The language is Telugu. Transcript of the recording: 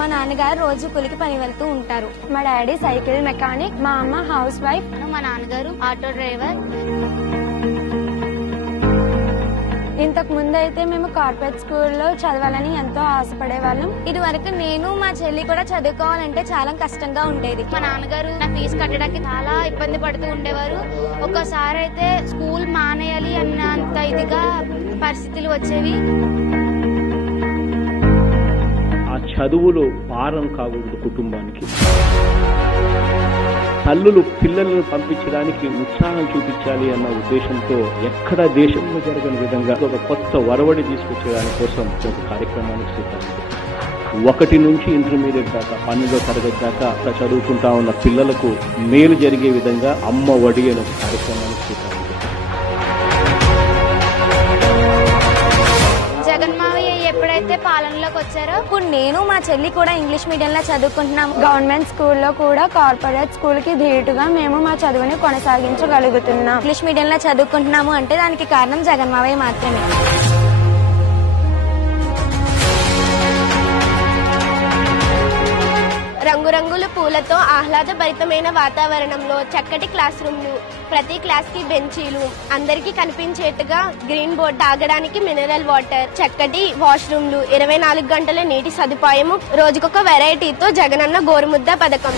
మా నాన్నగారు రోజు కూలికి పని వెళ్తూ ఉంటారు. మా డాడీ సైకిల్ మెకానిక్, మా అమ్మ హౌస్ వైఫ్. మా నాన్నగారు ఆటో డ్రైవర్. ఇంతకు ముందు అయితే మేము కార్పొరేట్ స్కూల్లో చదవాలని ఎంతో ఆశపడే వాళ్ళం. ఇది వరకు నేను మా చెల్లి కూడా చదువుకోవాలంటే చాలా కష్టంగా ఉండేది. మా నాన్నగారు నా ఫీజు కట్టడానికి చాలా ఇబ్బంది పడుతూ ఉండేవారు. ఒక్కసారి అయితే స్కూల్ మానేయాలి అన్నంత ఇదిగా పరిస్థితులు వచ్చేవి. ఆ చదువులో భారం కాకూడదు కుటుంబానికి. తల్లులు పిల్లలను పంపించడానికి ఉత్సాహం చూపించాలి అన్న ఉద్దేశంతో ఎక్కడ దేశంలో జరగని విధంగా ఒక కొత్త వరవడి తీసుకొచ్చేదాని కోసం ఒక కార్యక్రమానికి సిద్ధాంతం. 1 నుంచి ఇంటర్మీడియట్ దాకా 12వ తరగతి దాకా చదువుకుంటా ఉన్న పిల్లలకు మేలు జరిగే విధంగా అమ్మ ఒడి అనే ఒక కార్యక్రమానికి సిద్ధాంతం. జగన్మావయ్య ఎప్పుడైతే పాలనలోకి వచ్చారో ఇప్పుడు నేను మా చెల్లి కూడా ఇంగ్లీష్ మీడియంలో చదువుకుంటున్నాం. గవర్నమెంట్ స్కూల్లో కూడా కార్పొరేట్ స్కూల్ కి ధీటుగా మేము మా చదువుని కొనసాగించగలుగుతున్నాం. ఇంగ్లీష్ మీడియంలో చదువుకుంటున్నాము అంటే దానికి కారణం జగన్మావయ్య మాత్రమే. రంగురంగుల పూలతో ఆహ్లాదభరితమైన వాతావరణంలో చక్కటి క్లాస్ రూమ్లు, ప్రతి క్లాస్ కి బెంచీలు, అందరికీ కనిపించేట్టుగా గ్రీన్ బోర్డ్, తాగడానికి మినరల్ వాటర్, చక్కటి వాష్రూమ్లు, 24 గంటల నీటి సదుపాయము, రోజుకొక వెరైటీతో జగనన్న గోరుముద్ద పథకం.